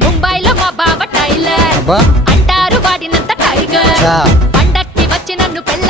ముంబైలో మా బావ టైలర్ అబ్బా అంటారు వాడినంత టైగర్ చా. పండక్కి వచ్చి నన్ను పెళ్ళ